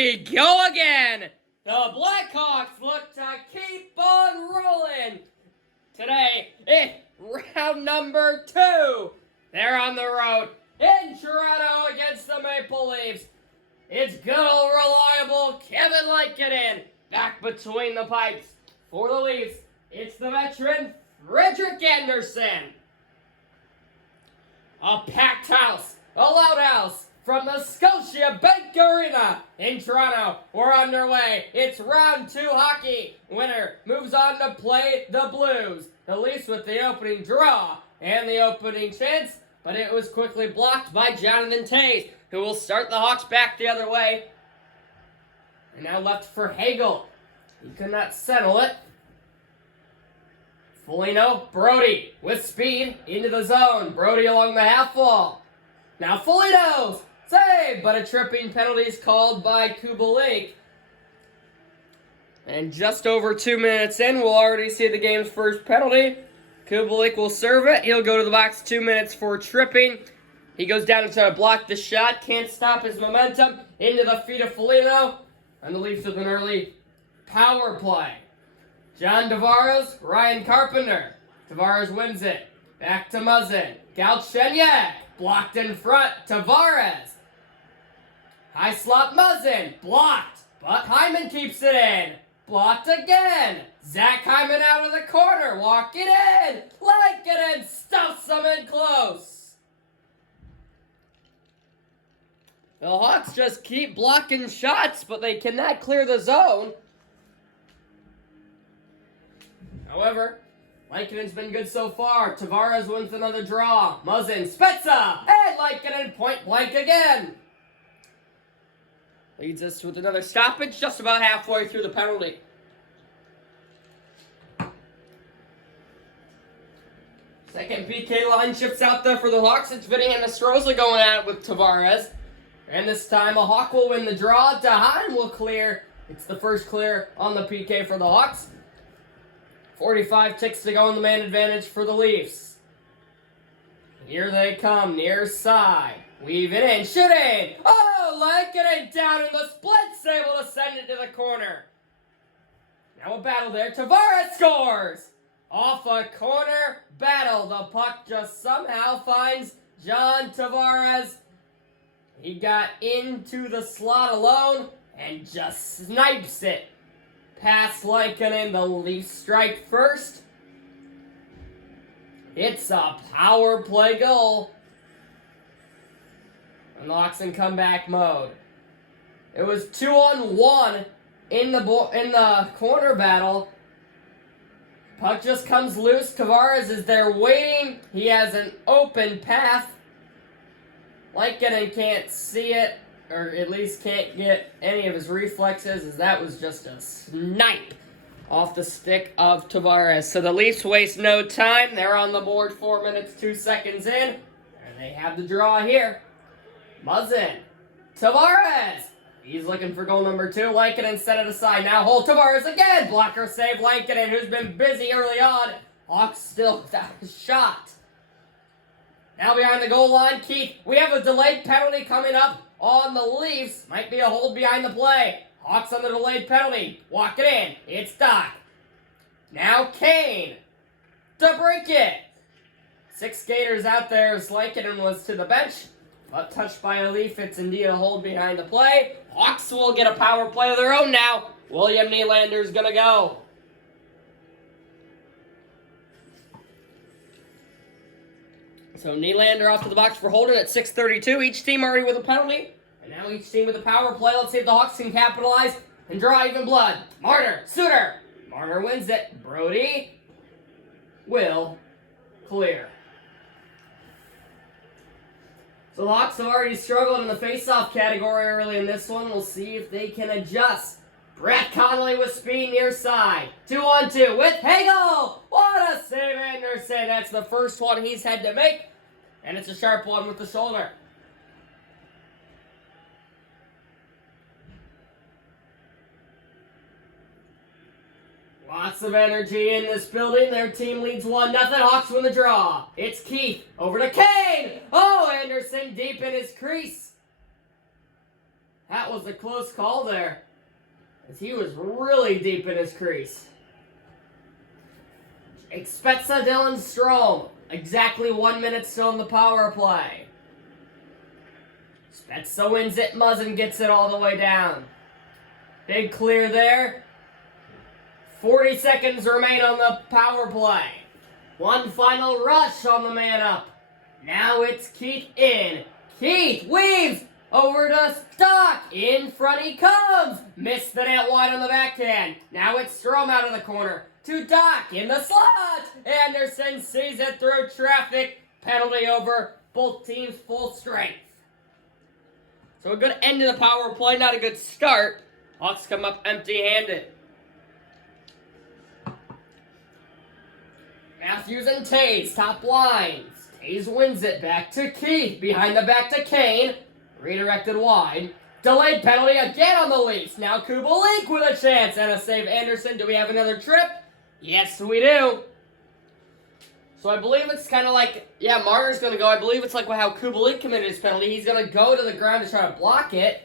we go again. The Blackhawks look to keep on rolling. Today, it's round number 2. They're on the road in Toronto against the Maple Leafs. It's good old reliable Kevin Lankinen back between the pipes. For the Leafs, it's the veteran Frederik Andersen. A packed house, a loud house from the Scotia Bank Arena in Toronto. We're underway. It's round 2 hockey. Winner moves on to play the Blues. The Leafs with the opening draw and the opening chance, but it was quickly blocked by Jonathan Toews, who will start the Hawks back the other way. And now left for Hagel. He could not settle it. Foligno, Brody with speed into the zone. Brody along the half wall. Now Foligno, save, but a tripping penalty is called by Kubalik. And just over 2 minutes in, we'll already see the game's first penalty. Kubalik will serve it. He'll go to the box 2 minutes for tripping. He goes down to try to block the shot. Can't stop his momentum. Into the feet of Foligno. And the Leafs with an early power play. John Tavares, Ryan Carpenter. Tavares wins it. Back to Muzzin. Galchenyuk. Blocked in front. Tavares. High slot Muzzin. Blocked. But Hyman keeps it in. Blocked again. Zach Hyman out of the corner. Walking in. Lankinen stuffs him in close. The Hawks just keep blocking shots, but they cannot clear the zone. However, Lankinen's been good so far. Tavares wins another draw. Muzzin, Spezza, and Lankinen point blank again. Leads us with another stoppage just about halfway through the penalty. Second PK line shifts out there for the Hawks. It's Vinny and Nastroza going at it with Tavares. And this time a Hawk will win the draw. DeHaan will clear. It's the first clear on the PK for the Hawks. 45 ticks to go in the man advantage for the Leafs. Here they come, near side. Weave it in, shooting! Oh, Lankinen down in the splits, able to send it to the corner. Now a battle there, Tavares scores! Off a corner battle, the puck just somehow finds John Tavares. He got into the slot alone and just snipes it. Past Lankinen, the Leafs strike first. It's a power play goal. And the Hawks in comeback mode. It was 2-on-1 in the corner battle. Puck just comes loose. Tavares is there waiting. He has an open path. Lankinen can't see it, or at least can't get any of his reflexes, as that was just a snipe off the stick of Tavares. So the Leafs waste no time. They're on the board 4 minutes, 2 seconds in, and they have the draw here. Muzzin. Tavares. He's looking for goal number 2. Lankinen set it aside. Now hold Tavares again. Blocker save Lankinen, who's been busy early on. Hawks still without a shot. Now behind the goal line, Keith. We have a delayed penalty coming up on the Leafs. Might be a hold behind the play. Hawks on the delayed penalty. Walk it in. It's Doc. Now Kane. To break it. 6 skaters out there as Lankinen was to the bench. But touched by a Leaf, it's indeed a hold behind the play. Hawks will get a power play of their own now. William Nylander's gonna go. So Nylander off to the box for holding at 6:32. Each team already with a penalty. And now each team with a power play. Let's see if the Hawks can capitalize and draw even blood. Marner, Suter. Marner wins it. Brody will clear. So the Hawks have already struggled in the face-off category early in this one. We'll see if they can adjust. Brett Connolly with speed near side. 2-on-2 with Hagel. What a save, Andersen. That's the first one he's had to make. And it's a sharp one with the shoulder. Lots of energy in this building. Their team leads 1-0. Hawks win the draw. It's Keith. Over to Kane. Oh, Andersen deep in his crease. That was a close call there, as he was really deep in his crease. Expetsa Dylan Strome. Exactly 1 minute still in the power play. Spezza wins it. Muzzin gets it all the way down. Big clear there. 40 seconds remain on the power play. One final rush on the man up. Now it's Keith in. Keith weaves over to Stock. In front he comes. Missed the net wide on the backhand. Now it's Strome out of the corner. To Doc in the slot. Anderson sees it through traffic. Penalty over. Both teams full strength. So a good end to the power play. Not a good start. Hawks come up empty-handed. Matthews and Tays, top lines. Tays wins it, back to Keith, behind the back to Kane. Redirected wide. Delayed penalty again on the Leafs. Now Kubalik with a chance and a save. Anderson, do we have another trip? Yes, we do. So I believe it's kind of like, yeah, Marner's going to go. I believe it's like how Kubalik committed his penalty. He's going to go to the ground to try to block it.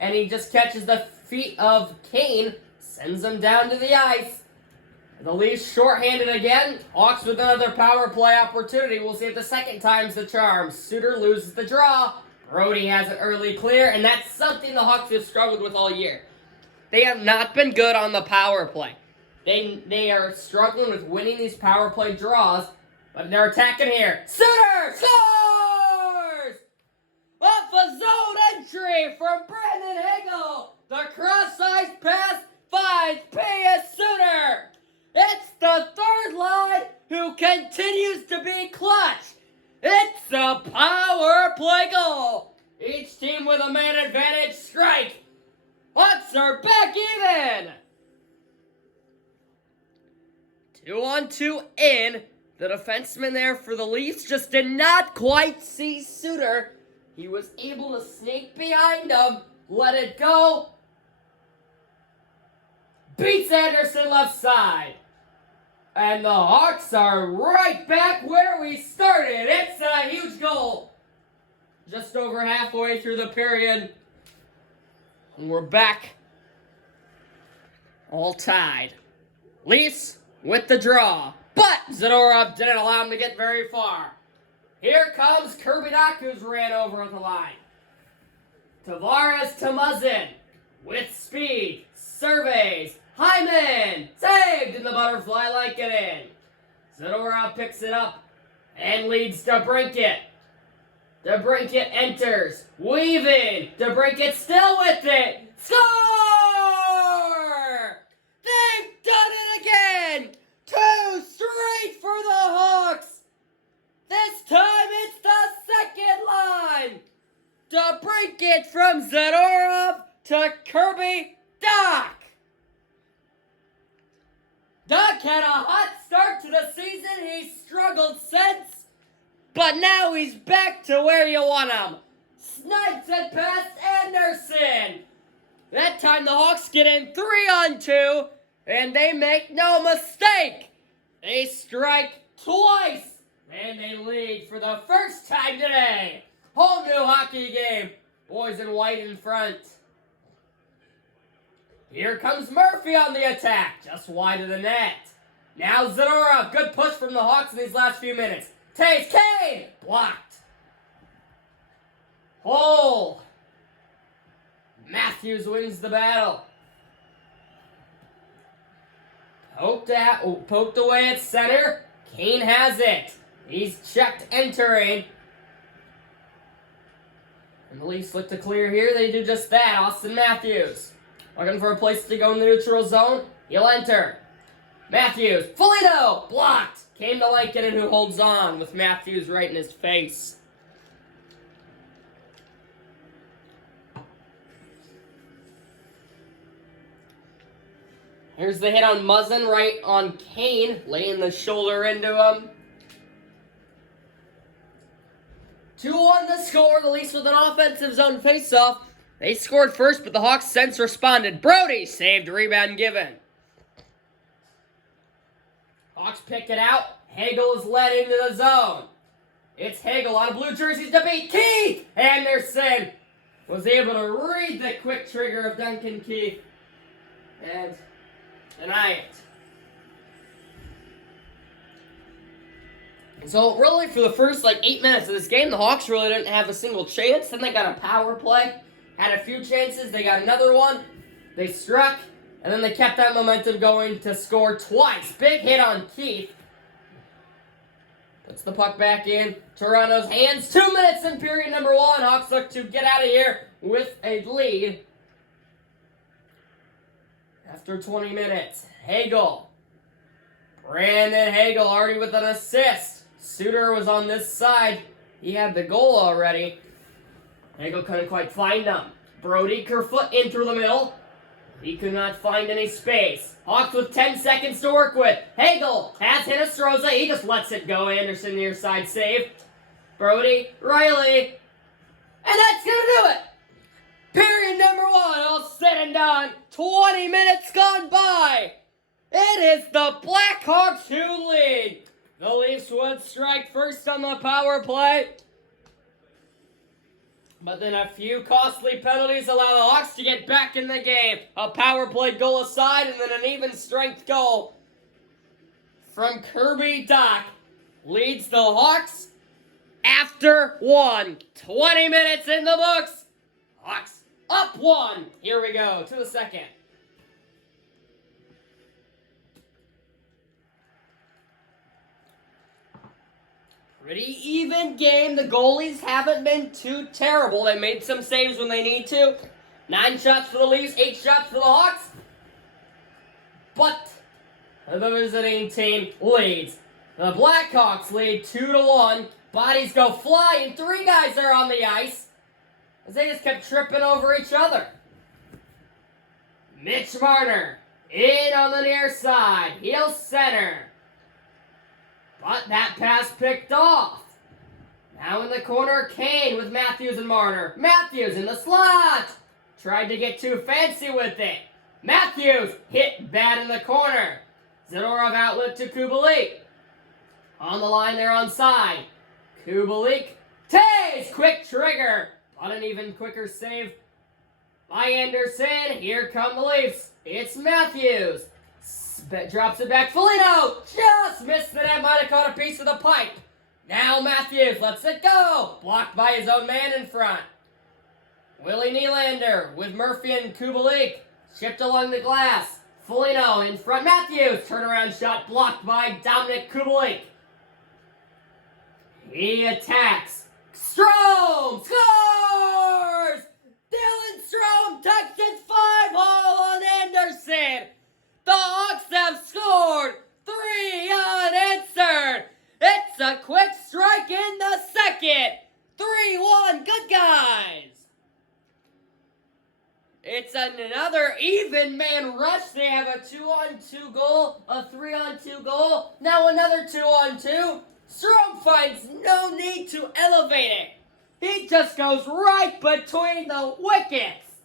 And he just catches the feet of Kane, sends him down to the ice. The Leafs shorthanded again. Hawks with another power play opportunity. We'll see if the second time's the charm. Suter loses the draw. Brody has an early clear, and that's something the Hawks have struggled with all year. They have not been good on the power play. They are struggling with winning these power play draws, but they're attacking here. Suter scores! Off a zone entry from Brandon Hagel. The cross-ice pass finds P.S. Suter. It's the third line who continues to be clutch. It's a power play goal. Each team with a man advantage strike. Hawks are back even. 2-on-2 in. The defenseman there for the Leafs just did not quite see Suter. He was able to sneak behind him, let it go. Beats Anderson left side. And the Hawks are right back where we started. It's a huge goal. Just over halfway through the period. And we're back. All tied. Leafs with the draw. But Zadorov didn't allow him to get very far. Here comes Kirby Doc, who's ran over the line. Tavares to Muzzin. With speed. Surveys. Hyman! Saved! And the butterfly like it in. Zadorov picks it up and leads DeBrincat. DeBrincat enters. Weaving. DeBrincat still with it. Score! They've done it again! 2 straight for the Hawks! This time it's the second line! DeBrincat from Zadorov to Kirby Doc. Doc had a hot start to the season. He's struggled since. But now he's back to where you want him. Snipes it past Anderson. That time the Hawks get in 3-on-2. And they make no mistake. They strike twice. And they lead for the first time today. Whole new hockey game. Boys in white in front. Here comes Murphy on the attack, just wide of the net. Now Zadorov, good push from the Hawks in these last few minutes. Taves, Kane, blocked. Hole. Matthews wins the battle. Poked away at center. Kane has it. He's checked entering. And the Leafs look to clear here. They do just that. Austin Matthews. Looking for a place to go in the neutral zone. He'll enter. Matthews. Foligno. Blocked. Came to Lankinen, who holds on with Matthews right in his face. Here's the hit on Muzzin right on Kane. Laying the shoulder into him. 2-1 the score. The Leafs with an offensive zone faceoff. They scored first, but the Hawks since responded. Brody saved, rebound given. Hawks pick it out. Hagel is led into the zone. It's Hagel out of blue jerseys to beat Keith Anderson. was able to read the quick trigger of Duncan Keith and deny it. And so really for the first 8 minutes of this game, the Hawks really didn't have a single chance. Then they got a power play, had a few chances, they got another one, they struck, and then they kept that momentum going to score twice. Big hit on Keith. Puts the puck back in Toronto's hands. 2 minutes in period number 1. Hawks look to get out of here with a lead. After 20 minutes, Hagel. Brandon Hagel already with an assist. Suter was on this side. He had the goal already. Hagel couldn't quite find him. Brody Kerfoot in through the middle. He could not find any space. Hawks with 10 seconds to work with. Hagel has Hinostroza. He just lets it go. Anderson near side save. Brody, Riley. And that's going to do it. Period number 1. All said and done. 20 minutes gone by. It is the Blackhawks who lead. The Leafs would strike first on the power play. But then a few costly penalties allow the Hawks to get back in the game. A power play goal aside, and then an even strength goal from Kirby Dach leads the Hawks after 1. 20 minutes in the books. Hawks up 1. Here we go to the second. Pretty even game. The goalies haven't been too terrible. They made some saves when they need to. 9 shots for the Leafs, 8 shots for the Hawks. But the visiting team leads. The Blackhawks lead 2-1. Bodies go flying. 3 guys are on the ice as they just kept tripping over each other. Mitch Marner in on the near side. Heel center. But that pass picked off. Now in the corner, Kane with Matthews and Marner. Matthews in the slot. Tried to get too fancy with it. Matthews hit bad in the corner. Zadorov outlet to Kubalik. On the line, they're onside. Kubalik. Tays! Quick trigger. But an even quicker save by Anderson. Here come the Leafs. It's Matthews. Drops it back. Foligno just missed the net. Might have caught a piece of the pipe. Now Matthews lets it go. Blocked by his own man in front. Willie Nylander with Murphy and Kubalik. Chipped along the glass. Foligno in front. Matthews. Turnaround shot blocked by Dominic Kubalik. He attacks. Strome scores! Dylan Strome tucks his 5-hole on Anderson. The Hawks have scored 3 unanswered. It's a quick strike in the second. 3-1, good guys. It's another even man rush. They have a 2-on-2 goal, a 3-on-2 goal, now another 2-on-2. Strome finds no need to elevate it. He just goes right between the wickets.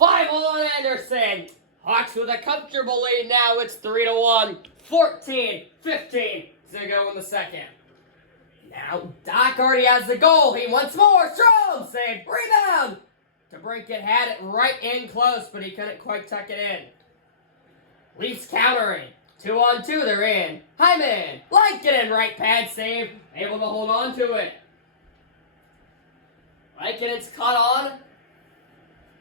5-hole on Anderson. Hawks with a comfortable lead now. It's 3-1. 14-15 to go in the second. Now Dach already has the goal. He wants more. Strome save. Rebound. To break it, had it right in close, but he couldn't quite tuck it in. Leafs countering. 2-on-2, they're in. Hyman. Lankinen right pad save. Able to hold on to it. Lankinen's caught on.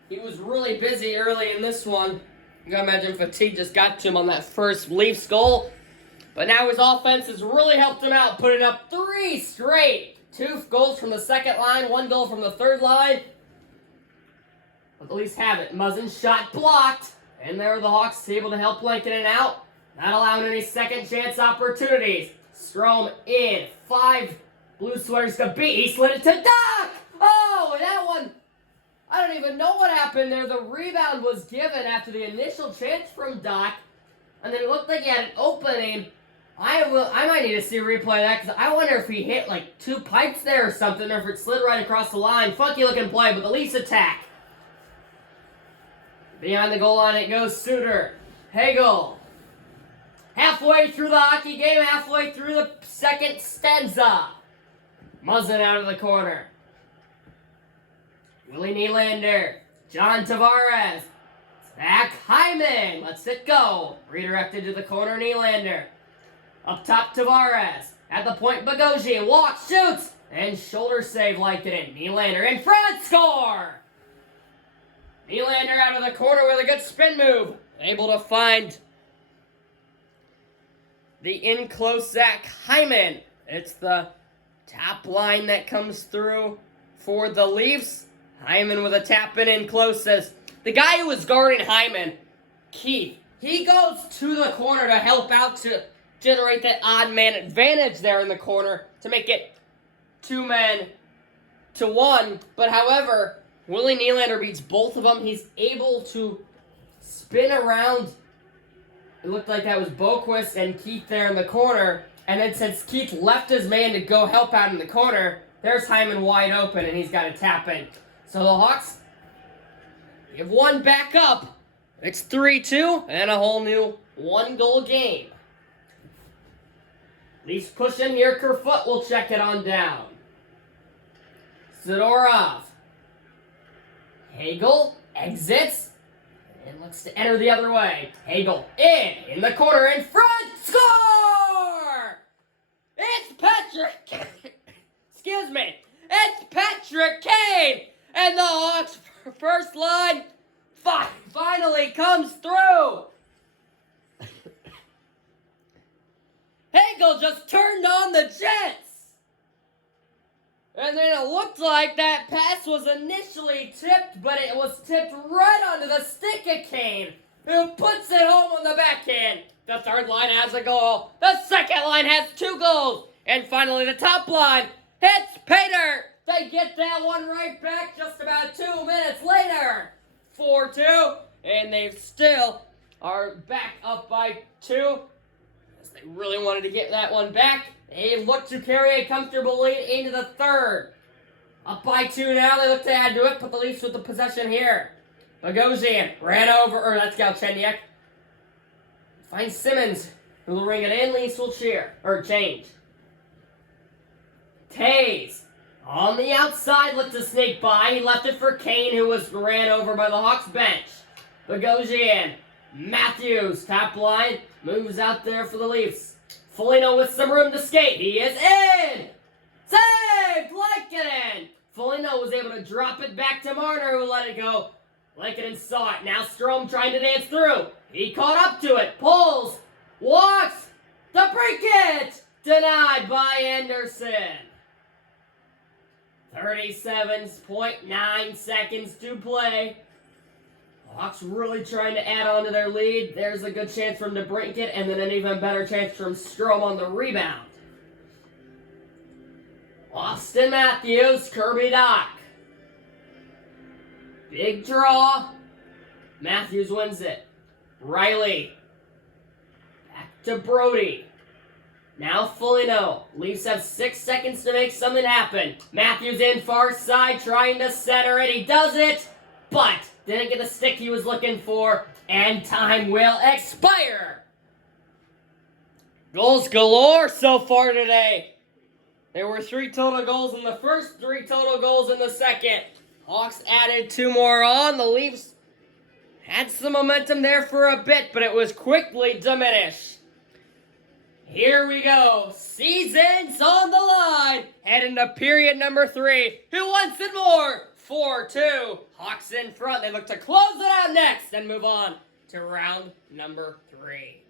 He was really busy early in this one. You gotta imagine fatigue just got to him on that first Leafs goal. But now his offense has really helped him out, putting up 3 straight. 2 goals from the second line, 1 goal from the third line. But the Leafs have it. Muzzin's shot blocked. And there are the Hawks able to help Lankinen out. Not allowing any second chance opportunities. Strome in. 5 blue sweaters to beat. He slid it to Dach! Oh, that one... I don't even know what happened there. The rebound was given after the initial chance from Dach. And then it looked like he had an opening. I might need to see a replay of that because I wonder if he hit 2 pipes there or something, or if it slid right across the line. Funky looking play, but the Leafs attack. Behind the goal line it goes Suter. Hagel. Halfway through the hockey game, halfway through the second stanza. Muzzin out of the corner. Willie Nylander. John Tavares. Zach Hyman. Lets it go. Redirected to the corner, Nylander. Up top, Tavares. At the point, Bogosian. Walks, shoots. And shoulder save like it in. Nylander in front. Score! Nylander out of the corner with a good spin move. Able to find the in-close Zach Hyman. It's the top line that comes through for the Leafs. Hyman with a tap in closest. The guy who was guarding Hyman, Keith, he goes to the corner to help out to generate that odd man advantage there in the corner to make it 2 men to 1. But however, Willie Nylander beats both of them. He's able to spin around. It looked like that was Boquist and Keith there in the corner. And then since Keith left his man to go help out in the corner, there's Hyman wide open and he's got to tap in. So the Hawks give one back up. It's 3-2 and a whole new 1-goal game. Leafs push in here. Kerfoot will check it on down. Zadorov. Hagel exits and looks to enter the other way. Hagel in the corner, in front, score! It's Patrick, excuse me, it's Patrick Kane, and the Hawks' first line finally comes through. Hagel just turned on the Jets. And then it looked like that pass was initially tipped, but it was tipped right onto the stick of Kane, who puts it home on the backhand. The third line has a goal. The second line has 2 goals. And finally, the top line hits Pater. They get that one right back just about 2 minutes later. 4-2. And they still are back up by 2. As they really wanted to get that one back. They look to carry a comfortable lead into the third. Up by 2 now. They look to add to it. Put the Leafs with the possession here. Bogosian ran over. Or that's Galchenyuk. Finds Simmons, who will ring it in. Leafs will cheer. Or change. Taves on the outside. Looked to sneak by. He left it for Kane, who was ran over by the Hawks bench. Bogosian. Matthews. Top line. Moves out there for the Leafs. Foligno with some room to skate. He is in! Saved! Lankinen! Foligno was able to drop it back to Marner, who let it go. Lankinen saw it. Now Strome trying to dance through. He caught up to it. Pulls. Walks. To break it! Denied by Anderson. 37.9 seconds to play. Hawks really trying to add on to their lead. There's a good chance for him to break it, and then an even better chance from Strome on the rebound. Austin Matthews, Kirby Doc. Big draw. Matthews wins it. Riley. Back to Brody. Now Foligno. Leafs have 6 seconds to make something happen. Matthews in far side, trying to center it. He does it, but didn't get the stick he was looking for, and time will expire. Goals galore so far today. There were 3 total goals in the first, 3 total goals in the second. Hawks added 2 more on. The Leafs had some momentum there for a bit, but it was quickly diminished. Here we go. Season's on the line. Heading to period number 3. Who wants it more? 4-2. Hawks in front. They look to close it out next and move on to round number 3.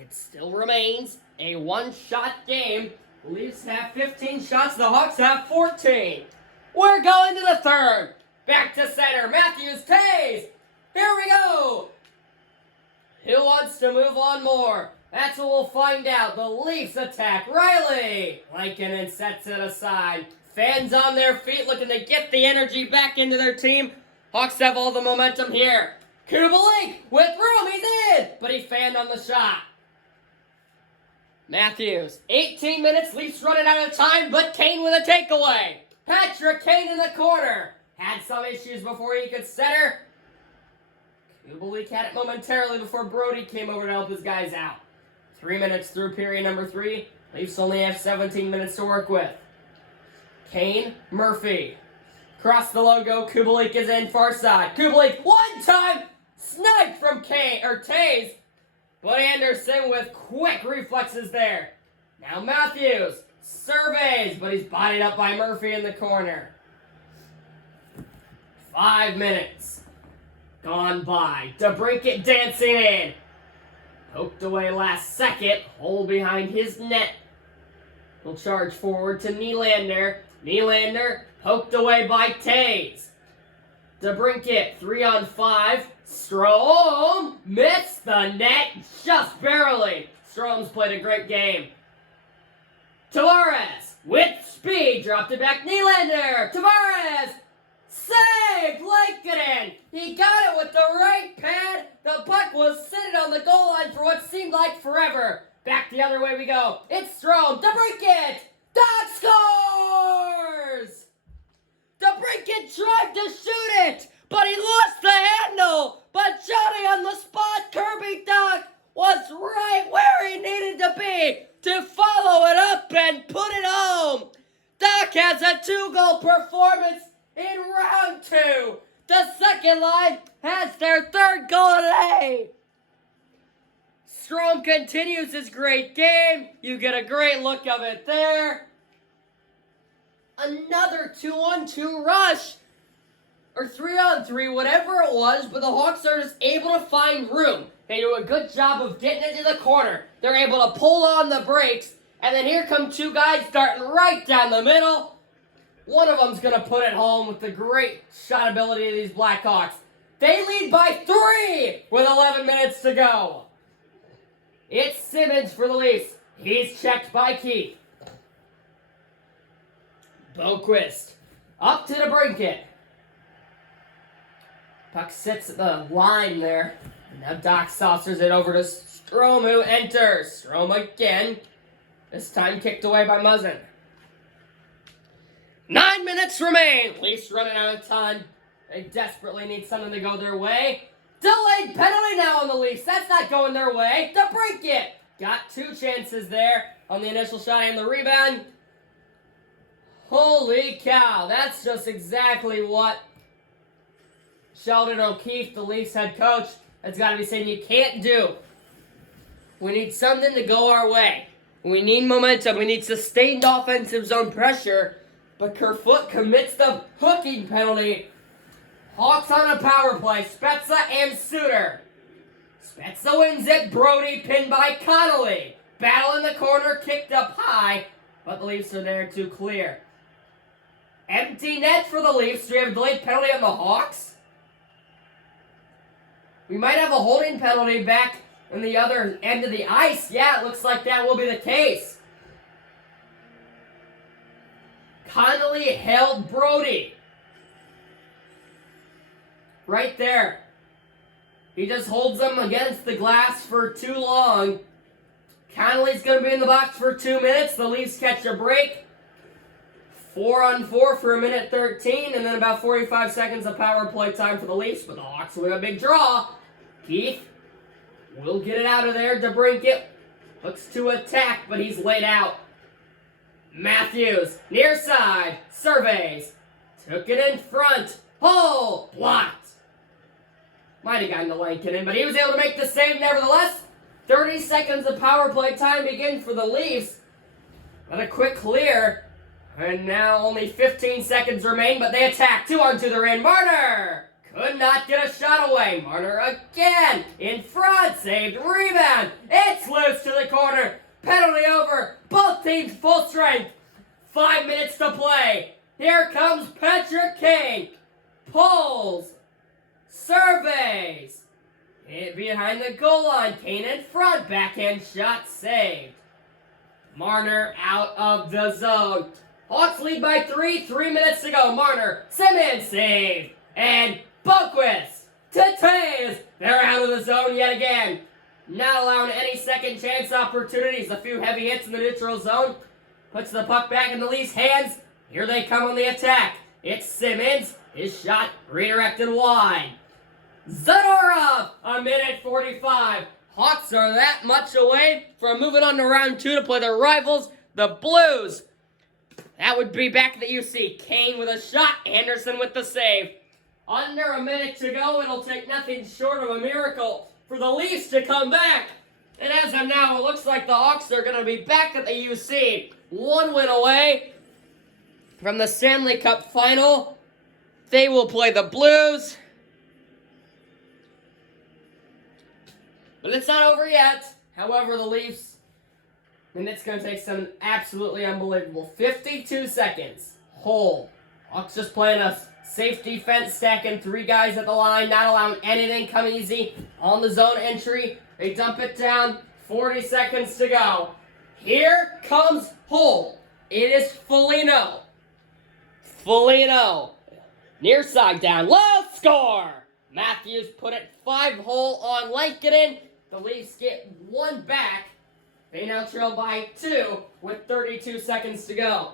It still remains a 1-shot game. The Leafs have 15 shots. The Hawks have 14. We're going to the third. Back to center. Matthews Taves. Here we go. Who wants to move on more? That's what we'll find out. The Leafs attack. Riley. Lankinen sets it aside. Fans on their feet looking to get the energy back into their team. Hawks have all the momentum here. Kubalik with room. He's in. But he fanned on the shot. Matthews. 18 minutes. Leafs running out of time. But Kane with a takeaway. Patrick Kane in the corner. Had some issues before he could center. Kubalik had it momentarily before Brody came over to help his guys out. 3 minutes through period number 3. Leafs only have 17 minutes to work with. Kane, Murphy. Across the logo, Kubalik is in far side. Kubalik, one time, sniped from Tays. But Anderson with quick reflexes there. Now Matthews surveys, but he's bodied up by Murphy in the corner. 5 minutes gone by. DeBrincat dancing in. Poked away last second. Hole behind his net. He'll charge forward to Nylander. Nylander poked away by Tays. DeBrincat 3-on-5. Strome missed the net just barely. Strome's played a great game. Tavares with speed dropped it back. Nylander. Tavares saved. Lankinen. He got it with the right pad. The puck was sitting on the goal line for what seemed like forever. Back the other way we go. It's Strome. DeBrincat. Dog scores! DeBrincat tried to shoot it, but he lost the handle. But Johnny on the spot, Kirby Dach, was right where he needed to be to follow it up and put it home. Dach has a 2-goal performance in round 2. The second line has their 3rd goal today. Strome continues his great game. You get a great look of it there. Another 2-on-2 rush. Or 3-on-3, whatever it was, but the Hawks are just able to find room. They do a good job of getting into the corner. They're able to pull on the brakes. And then here come 2 guys starting right down the middle. One of them's going to put it home with the great shot ability of these Blackhawks. They lead by 3 with 11 minutes to go. It's Simmons for the Leafs. He's checked by Keith. Boquist up to DeBrincat. Puck sits at the line there. Now Dach saucers it over to Strome, who enters. Strome again. This time kicked away by Muzzin. 9 minutes remain. Leafs running out of time. They desperately need something to go their way. Delayed penalty now on the Leafs. That's not going their way. DeBrincat got 2 chances there on the initial shot and the rebound. Holy cow. That's just exactly what Sheldon O'Keefe, the Leafs head coach, has got to be saying you can't do. We need something to go our way. We need momentum. We need sustained offensive zone pressure. But Kerfoot commits the hooking penalty. Hawks on a power play. Spezza and Suter. Spezza wins it. Brody pinned by Connolly. Battle in the corner, kicked up high, but the Leafs are there to clear. Empty net for the Leafs. Do we have a delayed penalty on the Hawks? We might have a holding penalty back on the other end of the ice. Yeah, it looks like that will be the case. Connolly held Brody. Right there. He just holds them against the glass for too long. Connolly's going to be in the box for 2 minutes. The Leafs catch a break. 4-on-4 for 1:13, and then about 45 seconds of power play time for the Leafs, but the Hawks win a big draw. Keith will get it out of there. DeBrincat looks to attack, but he's laid out. Matthews, near side, surveys. Took it in front. Hole, blocked. Might have gotten to Lankinen, but he was able to make the save nevertheless. 30 seconds of power play time begin for the Leafs. But a quick clear. And now only 15 seconds remain, but they attack. 2-on-2, they're in. Marner could not get a shot away. Marner again in front. Saved rebound. It's loose to the corner. Penalty over. Both teams full strength. 5 minutes to play. Here comes Patrick Kane. Pulls. Surveys. Hit behind the goal line. Kane in front. Backhand shot saved. Marner out of the zone. Hawks lead by 3. 3 minutes to go. Marner. Simmons saved. And Boquist to Tays. They're out of the zone yet again. Not allowing any second chance opportunities. A few heavy hits in the neutral zone. Puts the puck back in the Leafs' hands. Here they come on the attack. It's Simmons. His shot redirected wide. Zadorov, 1:45. Hawks are that much away from moving on to round 2 to play their rivals, the Blues. That would be back at the UC. Kane with a shot. Anderson with the save. Under a minute to go. It'll take nothing short of a miracle for the Leafs to come back. And as of now, it looks like the Hawks are going to be back at the UC. One win away from the Stanley Cup final. They will play the Blues. But it's not over yet. However, the Leafs, and it's going to take some absolutely unbelievable 52 seconds. Hold. Hawks just playing a safe defense, stacking 3 guys at the line, not allowing anything come easy on the zone entry. They dump it down. 40 seconds to go. Here comes Hull. It is Foligno. Foligno. Near side down. Low score. Matthews put it 5-hole on Lankinen. The Leafs get 1 back. They now trail by 2 with 32 seconds to go.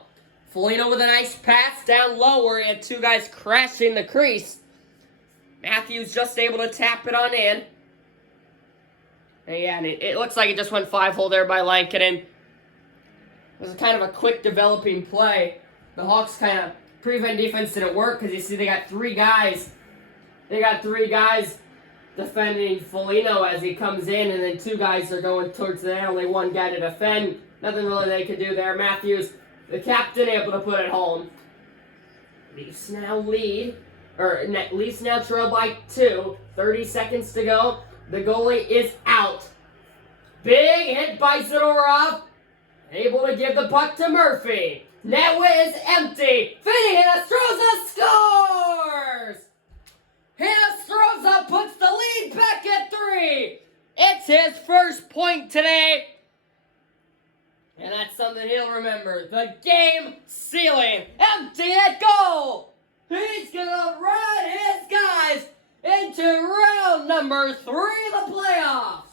Foligno with a nice pass down low where he had 2 guys crashing the crease. Matthews just able to tap it on in. And it looks like it just went 5-hole there by Lankinen. It was kind of a quick developing play. The Hawks kind of prevent defense didn't work because you see they got 3 guys. They got 3 guys defending Foligno as he comes in, and then 2 guys are going towards the net. Only 1 guy to defend. Nothing really they could do there. Matthews, the captain, able to put it home. Leafs now trail by 2. 30 seconds to go. The goalie is out. Big hit by Zadorov. Able to give the puck to Murphy. Net is empty. Finny Hinostroza scores! Hinostroza puts the lead back at 3. It's his first point today. And that's something he'll remember. The game sealing. Empty net goal. He's going to run his guys into round number 3 of the playoffs.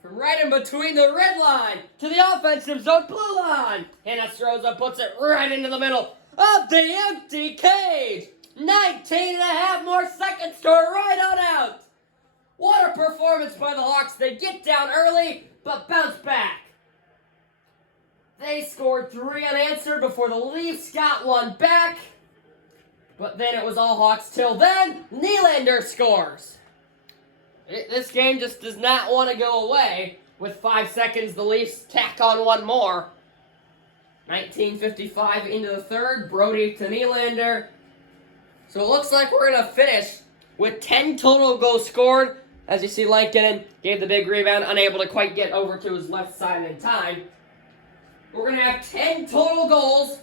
From right in between the red line to the offensive zone blue line. Hinostroza puts it right into the middle of the empty cage. 19 and a half more seconds to ride on out. What a performance by the Hawks. They get down early, but bounce back. They scored 3 unanswered before the Leafs got 1 back. But then it was all Hawks till then. Nylander scores. This game just does not want to go away. With 5 seconds, the Leafs tack on 1 more. 19:55 into the third. Brody to Nylander. So it looks like we're going to finish with 10 total goals scored. As you see, Lankinen gave the big rebound, unable to quite get over to his left side in time. We're going to have 10 total goals.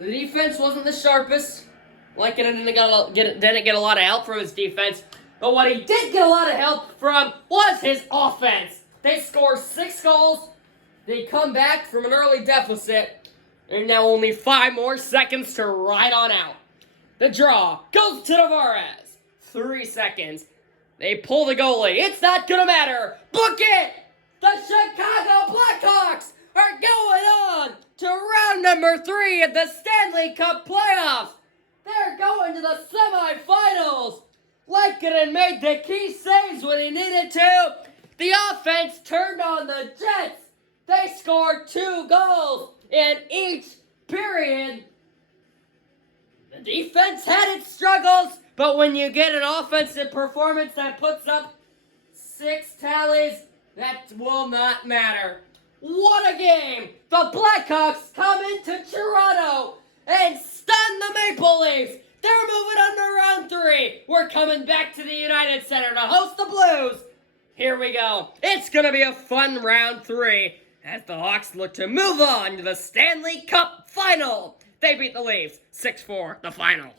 The defense wasn't the sharpest. Lankinen didn't get a lot of help from his defense. But what he did get a lot of help from was his offense. They score 6 goals. They come back from an early deficit. And now only 5 more seconds to ride on out. The draw goes to Tavares. 3 seconds. They pull the goalie. It's not going to matter. Book it! The Chicago Blackhawks are going on to round number 3 of the Stanley Cup playoffs. They're going to the semifinals. Lankinen made the key saves when he needed to. The offense turned on the Jets. They scored 2 goals in each period. The defense had its struggles, but when you get an offensive performance that puts up 6 tallies, that will not matter. What a game! The Blackhawks come into Toronto and stun the Maple Leafs. They're moving on to round 3. We're coming back to the United Center to host the Blues. Here we go. It's going to be a fun round 3 as the Hawks look to move on to the Stanley Cup final. They beat the Leafs 6-4, the final.